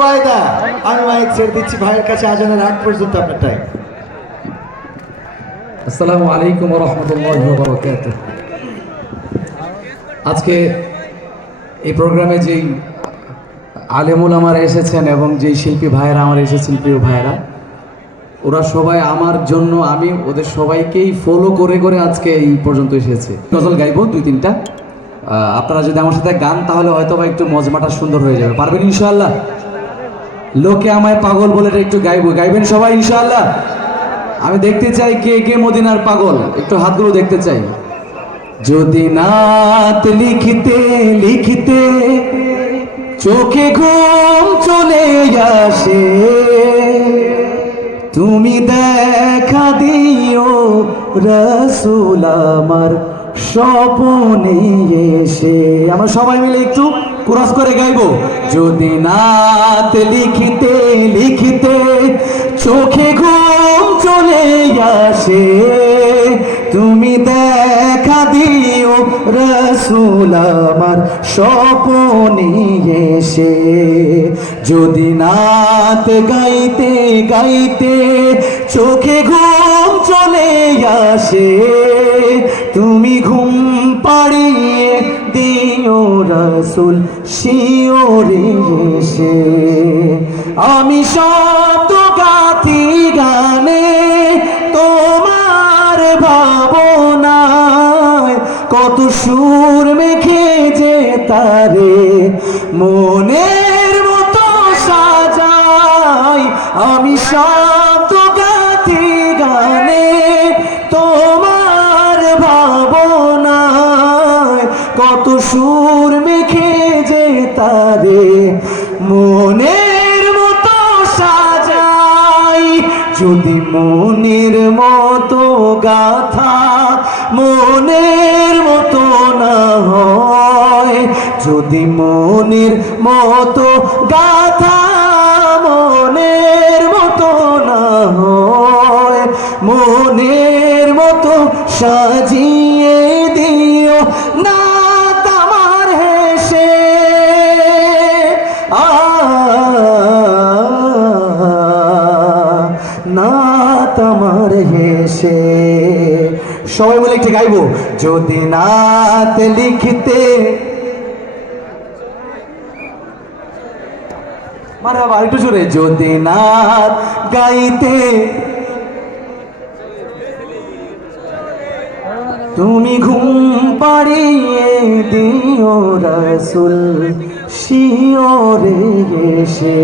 রুবাইদা, আমি মাইক ছেড়ে দিচ্ছি ভাইয়ের কাছে আজানের আগ পর্যন্ত আপনার টাইম। আসসালামু আলাইকুম ওয়া রাহমাতুল্লাহি ওয়া বারাকাতুহু। আজকে এই প্রোগ্রামে যেই আলেম ওলামারা এসেছেন এবং যেই শিল্পী ভাইয়েরা আমার এসেছেন, প্রিয় ভাইয়েরা, ওরা সবাই আমার জন্য, আমি ওদের সবাইকেই ফলো করে করে আজকে এই পর্যন্ত এসেছে। গজল গাইবো 2-3টা, আপনারা যদি আমার সাথে গান তাহলে হয়তো বা একটু মজমাটা সুন্দর হয়ে যাবে। পারবেন ইনশাআল্লাহ? লোকে আমায় পাগল বলে একটু গাইবেন সবাই ইনশাআল্লাহ? আমি দেখতে চাই কে কে মদিনার পাগল, একটু হাতগুলো দেখতে চাই। যদি নাত লিখতে লিখতে চোখে ঘুম চলে আসে, তুমি দেখা দিও রাসূল আমার স্বপ্নে এসে। আমরা সবাই মিলে একটু কোরাস করে গাইবো। যদি নাত লিখতে লিখতে চোখে ঘুম চলে আসে, তুমি দেখা দিও রাসূল আমার স্বপ্নে এসে। যদি নাত গাইতে গাইতে চোখে ঘুম চলে আসে, তুমি ঘুম পাড়িয়ে দিও রাসূল শিওরে এসে। আমি শব্দ গাথি গানে তোমার ভাবনায়, কত সুর মেখে যে তারে মনের মতো সাজাই। আমি শব্দ গাথি গানে তোমার ভাবনায়, কত সুর মেখে যে তারে মনের মতো সাজাই। যদি মনের মতো গাথা মনের মতো না হয়, যদি মনের মতো গাথা মনের মতো না হয়, মনের মতো সাজিয়ে দিও না তোমার হেসে। না তোমার হেসে। সবাই মিলে একটু গাইবো। যদি নাত লিখতে, মানে আবার একটু জোরে। যদি নাত গাইতে তুমি ঘুম পাড়িয়ে দিও রাসূল শিওরে এসে।